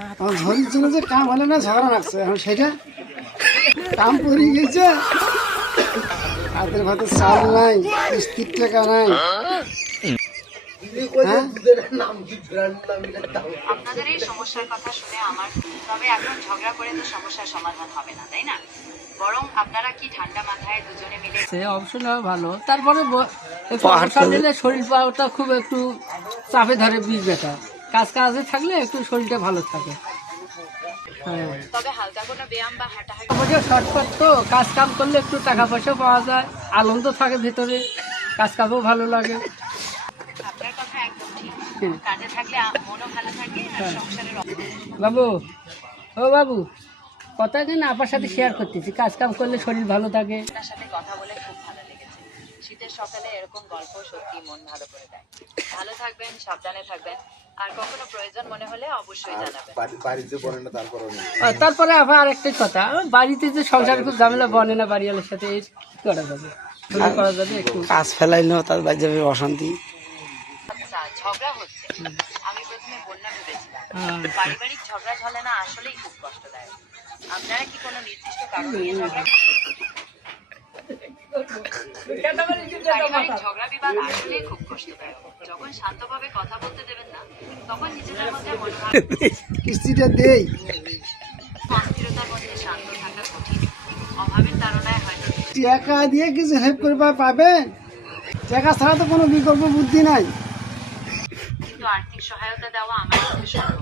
আমার ঘরের জন্য যে কাম হলে না ঝগড়া লাগছে এখন সেটা কাম পড়ে গেছে হাতের ভাতে চাল নাই কিস্তির টাকা নাই আপনাদের এই সমস্যার কথা শুনে আমার তবে এখন ঝগড়া করে তো সমস্যার সমাধান হবে না, তাই না? বরং আপনারা কি ঠান্ডা মাথায় দুজনে মিলে অবশ্যই ভালো। তারপরে নিলে শরীর পাওয়াটা খুব একটু চাপে ধরে বীজ ব্যথা, কাজে থাকলে একটু শরীরটা ভালো থাকে। হ্যাঁ, তবে হালকা কোনো ব্যায়াম বা হাঁটাহাঁটি শর্টকাট তো কাজ কাম করলে একটু টাকা পয়সা পাওয়া যায়, আনন্দ থাকে ভেতরে, কাজ কামও ভালো লাগে। আপনার কথা একদম ঠিক। কাজে থাকলে মনও ভালো থাকে আর সংসারের বাবু, ও বাবু, কথা কেন আপার সাথে শেয়ার করতেছি, কাজ কাম করলে শরীর ভালো থাকে। আপনার সাথে কথা বলে খুব ভালো লেগেছে। শীতের সকালে এরকম গল্প সত্যি মন ভালো করে দেয়। ভালো থাকবেন, সাবধানে থাকবেন, আর কখনো প্রয়োজন মনে হলে অবশ্যই জানাবেন। তারপরে আবার আরেকটা কথা, বাড়িতে যে সংসার খুব ঝামেলা বনে না বাড়িওয়ালার সাথে, এই করা যাবে করা যাবে একটু কাজ ফেলাই না তার বাড়ি যাবে অশান্তি। আচ্ছা, ঝগড়া হচ্ছে, আমি প্রথমে বন্যা ভেবেছিলাম। পারিবারিক ঝগড়া ঝামেলা আসলেই খুব কষ্টদায়ক। আপনারা কি কোনো নির্দিষ্ট কারণ নিয়ে ঝগড়া পারিবারিক ঝগড়া বিবাদ আসলেই খুব কষ্টদায়ক। যখন শান্তভাবে কথা বলতে দেবেন না, তখন নিজেদের মধ্যে মনোভাব কিস্তিটা দেই অস্থিরতার মধ্যে শান্ত থাকা কঠিন। অভাবের তাড়নায় হয়তো টাকা দিয়ে কিছু হেল্প করে পাবেন, টাকা ছাড়া তো কোনো বিকল্প বুদ্ধি নাই। কিন্তু আর্থিক সহায়তা দেওয়া আমার পক্ষে সম্ভব